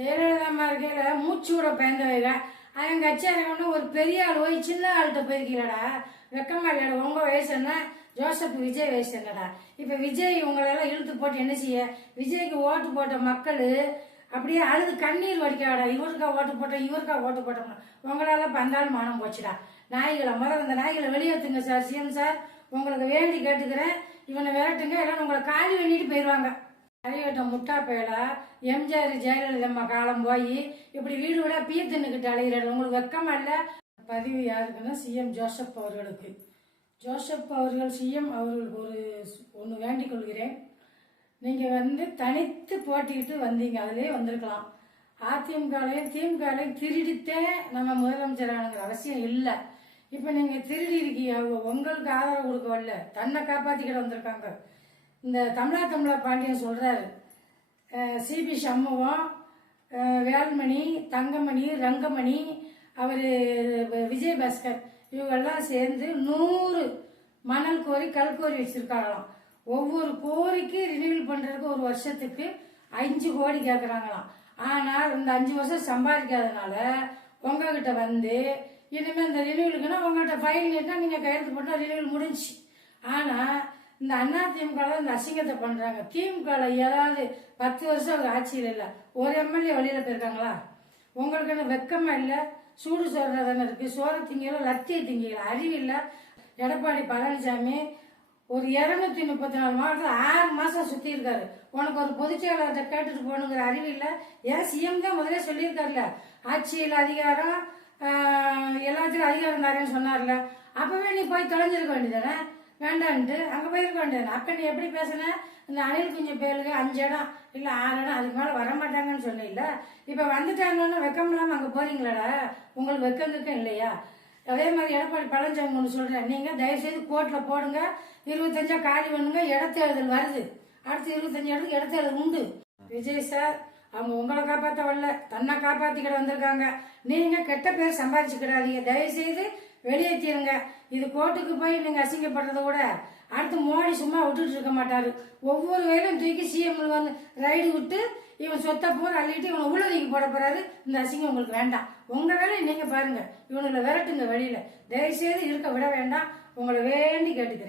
ஜெயலலிதா இருக்கையில மூச்சு விட பயந்தவைக அவங்க கட்சியாரை கொண்டு ஒரு பெரிய ஆள் போய் சின்ன ஆள்கிட்ட போயிருக்கீங்களடா. வெக்கமா இல்லடா? உங்க வயசு என்ன? ஜோசப் விஜய் வயசு என்னடா? இப்ப விஜய் உங்களெல்லாம் இழுத்து போட்டு என்ன செய்ய? விஜய்க்கு ஓட்டு போட்ட மக்கள் அப்படியே அழுது கண்ணீர் வடிக்காடா. இவருக்கா ஓட்டு போட்டோம், இவருக்கா ஓட்டு போட்டோம். உங்களால பந்தாலும் மானம் போச்சுடா. நாய்களை முதல்ல இந்த நாய்களை வெளியேற்றுங்க சார். சிஎம் சார், உங்களுக்கு வேண்டி கேட்டுக்கிறேன், இவனை விரட்டுங்க, எல்லாம் உங்களை காலி பண்ணிட்டு போயிடுவாங்க. அறிவட்ட முட்டா பயலா எம்ஜிஆர் ஜெயலலிதா காலம் போய் இப்படி வீடு விட பீர்த்துன்னுக்கிட்டு அழைகிறாரு. உங்களுக்கு வெக்கமா இல்ல? பதிவு யாருக்குன்னா சிஎம் ஜோசப் அவர்களுக்கு. ஜோசப் அவர்கள் சிஎம் அவர்களுக்கு ஒன்று வேண்டிக் கொள்கிறேன். நீங்க தனித்து போட்டிக்கிட்டு வந்தீங்க, அதுலயே வந்திருக்கலாம். அதிமுகலையும் திமுகலையும் திருடித்தே நம்ம முதலமைச்சரானுங்கிற அவசியம் இல்லை. இப்ப நீங்க திருடி இருக்கீங்க, உங்களுக்கு ஆதரவு கொடுக்க வரல, தன்னை காப்பாத்திக்கிட்டு வந்திருக்காங்க. இந்த தமிழா பாண்டியன் சொல்றாரு, சிபி சண்முகம், வேல்மணி, தங்கமணி, ரங்கமணி, அவரு விஜயபாஸ்கர் இவங்கெல்லாம் சேர்ந்து 100 மணல் கோரி கல் கோரி வச்சிருக்காங்களாம். ஒவ்வொரு கோரிக்கு ரினிவல் பண்றதுக்கு ஒரு வருஷத்துக்கு 5 கோடி கேட்கறாங்களாம். ஆனால் இந்த 5 வருஷம் சம்பாதிக்காதனால உங்ககிட்ட இனிமே இந்த ரினிவலுக்குன்னா உங்ககிட்ட ஃபைல் கேட்டா நீங்க கையெழுத்து போட்டா ரினிவல் முடிஞ்சு. ஆனா இந்த அதிமுக இந்த அசிங்கத்தை பண்றாங்க. திமுக ஏதாவது 10 வருஷம் ஆட்சியில் இல்ல, ஒரு எம்எல்ஏ வெளியில போயிருக்காங்களா? உங்களுக்கு என்ன வெக்கமா இல்ல? சூடு சோறு தானே இருக்கு. சோற திங்கல, லத்திய திங்கல, அறிவு இல்ல. எடப்பாடி பழனிசாமி ஒரு 234 மாவட்டத்தில் 6 மாசம் சுத்தி இருக்காரு. உனக்கு ஒரு பொதுச்செயலாளர்கிட்ட கேட்டுட்டு போகணுங்கிற அறிவு இல்ல? ஏன் சிஎம் தான் முதலே சொல்லியிருக்காருல, ஆட்சியில் அதிகாரம் எல்லாத்துக்கும் அதிகாரம் தாரேன்னு சொன்னார்ல. அப்பவே நீ போய் தொலைஞ்சிருக்க வேண்டியதானே? வேண்டான்ட்டு அங்க போயிருக்க வேண்டியதானே? அப்ப நீ எப்படி பேசுன? இந்த அணில் குஞ்சு பேருக்கு 5 இடம் இல்ல 6 இடம், அதுக்கு மேல வரமாட்டாங்கன்னு சொன்னீங்கல்ல. இப்ப வந்துட்டாங்கன்னு வெக்கம் இல்லாம அங்க போறீங்களாடா? உங்களுக்கு வெக்கம் இல்லையா? அதே மாதிரி எடப்பாடி பழனிசாமி ஒன்று சொல்றேன், நீங்க தயவு செய்து கோர்ட்ல போடுங்க, 25 காலி பண்ணுங்க. இடத்தேர்தல் வருது, அடுத்து 25 இடத்துக்கு இடத்தேர்தல் உண்டு. விஜய் சார், அவங்க உங்களை காப்பாற்ற வரல, தன்னை காப்பாத்திக்கிட வந்திருக்காங்க. நீங்க கெட்ட பேர் சம்பாதிச்சுக்கிடாதீங்க, தயவு செய்து வெளியேற்றிருங்க. இது கோர்ட்டுக்கு போய் நீங்க அசிங்கப்படுறத விட அடுத்து மோடி சும்மா விட்டுட்டு இருக்க மாட்டாரு. ஒவ்வொரு வேலையும் தூக்கி சிஎம் ரைடு விட்டு இவன் சொத்த போற அள்ளிட்டு இவனை உள்ள தூக்கி போட போறாரு. இந்த அசிங்கம் உங்களுக்கு வேண்டாம். உங்க வேலையை நீங்க பாருங்க, இவனுங்களை விரட்டுங்க வெளியில. தயவு செய்து இருக்க விட வேண்டாம், உங்களை வேண்டி கேட்டுக்கிறேன்.